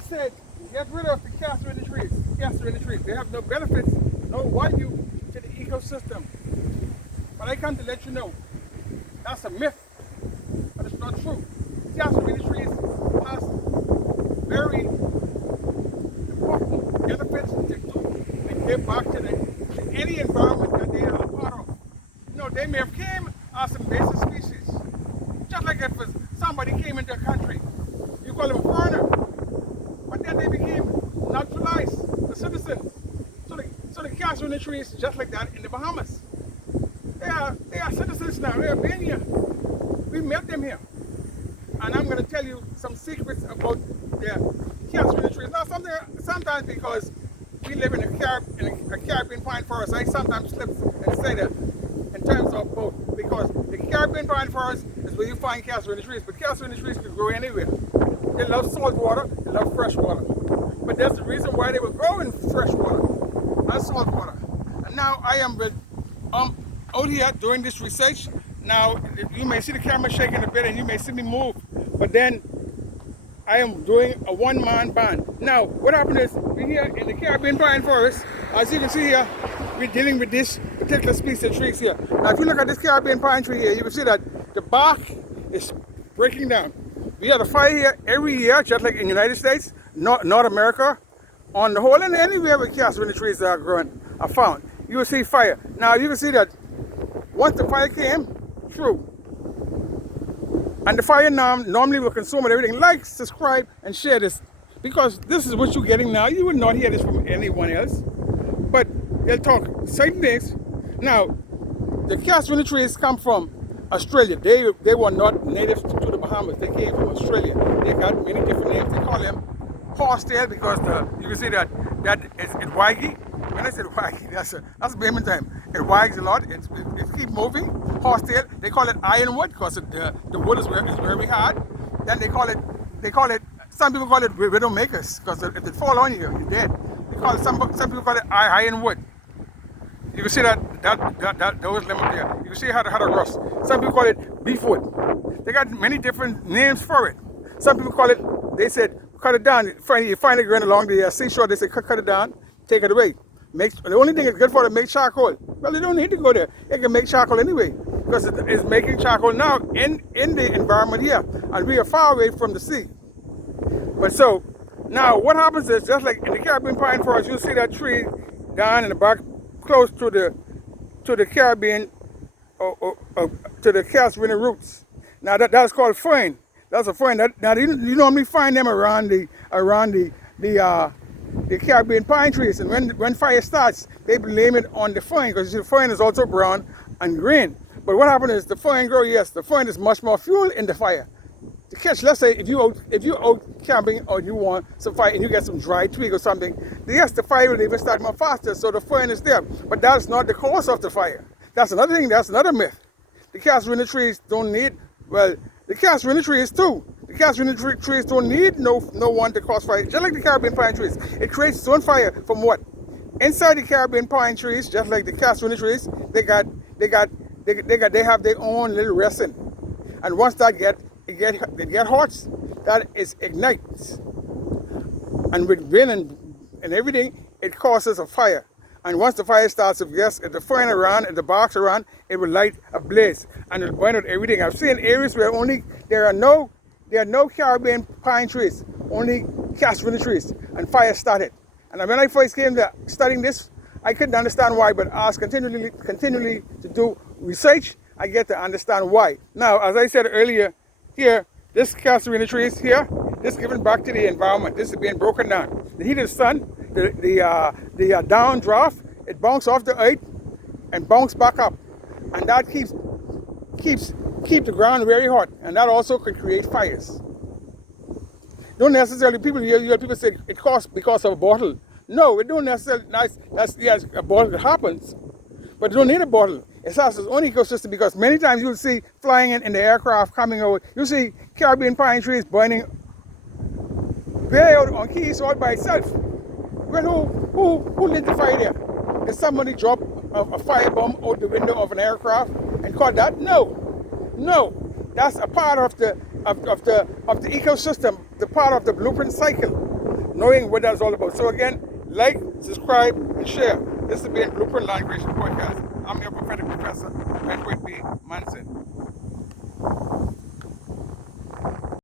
said, get rid of the Casuarina trees. Casuarina trees, they have no benefits, no value to the ecosystem. But I come to let you know, that's a myth, but it's not true. Casuarina trees has very important benefits to do and give back to any environment that they are a part of. You know, they may have came as invasive species. Just like if somebody came into a country, you call them a foreigner, but then they became naturalized, a citizen. So the Casuarina trees, just like that in the Bahamas. They are citizens now. They have been here. We met them here. And I'm going to tell you some secrets about the Casuarina trees. Now, sometimes because we live in a Caribbean pine forest, I sometimes slip and say that in terms of both. Because the Caribbean pine forest is where you find Casuarina trees, but Casuarina trees can grow anywhere. They love salt water, they love fresh water. But that's the reason why they will grow in fresh water, not salt water. And now I am with out here doing this research. Now you may see the camera shaking a bit and you may see me move, but then I am doing a one-man band. Now what happened is, we're here in the Caribbean pine forest. As you can see here, we're dealing with this particular species of trees here. Now if you look at this Caribbean pine tree here, you can see that the bark is breaking down. We have a fire here every year, just like in the United States, North America, on the whole, and anywhere where Casuarina trees are growing, are found, you will see fire. Now you can see that once the fire came through, and the fire normally will consume it, everything. Like, subscribe, and share this, because this is what you're getting now. You will not hear this from anyone else, but they'll talk certain things. Now, the Casuarina trees come from Australia. They were not native to the Bahamas. They came from Australia. They got many different names. They call them horsetail because you can see that it's waggy. When I said waggy, that's Bayman time. It wags a lot. It keeps moving. Horsetail. They call it ironwood because the wood is very hard. Then they call it. Some people call it widow makers because if it fall on you, you're dead. Some people call it ironwood. You can see those lemons there. You can see how the rust. Some people call it beefwood. They got many different names for it. Some people call it, they said, cut it down. You find it growing along the seashore, they say cut it down, take it away. The only thing it's good for, to make charcoal. Well, they don't need to go there. It can make charcoal anyway, because it's making charcoal now in the environment here, and we are far away from the sea. But so, now what happens is, just like in the Caribbean pine forest, you'll see that tree down in the back, close to the Caribbean, to the Casuarina roots. Now that's called fern. That's a fern. Now you normally find them around the Caribbean pine trees, and when fire starts, they blame it on the fern, because the fern is also brown and green. But what happens is, the fern grow. Yes, the fern is much more fuel in the fire. To catch, let's say if you out camping or you want some fire and you get some dry twig or something, yes, the fire will even start more faster, so the fern is there. But that's not the cause of the fire. That's another thing, that's another myth. The Casuarina trees don't need, well, the Casuarina trees too. The Casuarina trees don't need no one to cause fire, just like the Caribbean pine trees. It creates its own fire from what? Inside the Caribbean pine trees, just like the Casuarina trees, they have their own little resin. And once that get hot, that is ignites, and with wind and everything, it causes a fire. And once the fire starts, if the fern around, if the bark's around, it will light a blaze and it'll burn out everything. I've seen areas where there are no Caribbean pine trees, only Casuarina trees, and fire started. And when I first came to studying this, I couldn't understand why, but as continually to do research, I get to understand why. Now, as I said earlier, here, this Casuarina trees here, this is given back to the environment. This is being broken down. The heat of the sun, the downdraft, it bounces off the earth and bounces back up, and that keeps the ground very hot, and that also could create fires. Don't necessarily you hear people say it costs because of a bottle. No, it don't necessarily. That's yes, a bottle that happens, but you don't need a bottle. It has its own ecosystem, because many times you'll see flying in the aircraft coming over, you'll see Caribbean pine trees burning way out on Keys all by itself. Well, who lit the fire there? Did somebody drop a firebomb out the window of an aircraft and caught that? No. That's a part of the ecosystem, the part of the blueprint cycle. knowing what that's all about. So again, like, subscribe, and share. This has been Blueprint Land Creation Podcast. I'm your prophetic professor, Edward B. Manson.